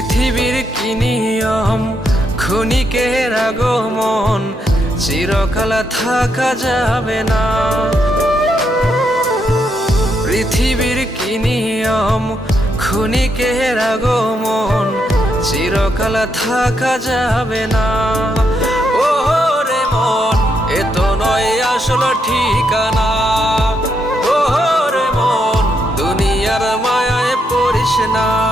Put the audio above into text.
পৃথিবীর কি নিয়ম, ক্ষণিকের আগমন, চিরকাল থাকা যাবে না। পৃথিবীর কি নিয়ম, ক্ষণিকের আগমন, চিরকাল থাকা যাবে না। ও রে মন, এ তো নয় আসল ঠিকানা। ও রে মন, দুনিয়ার মায়ায় পড়িস না।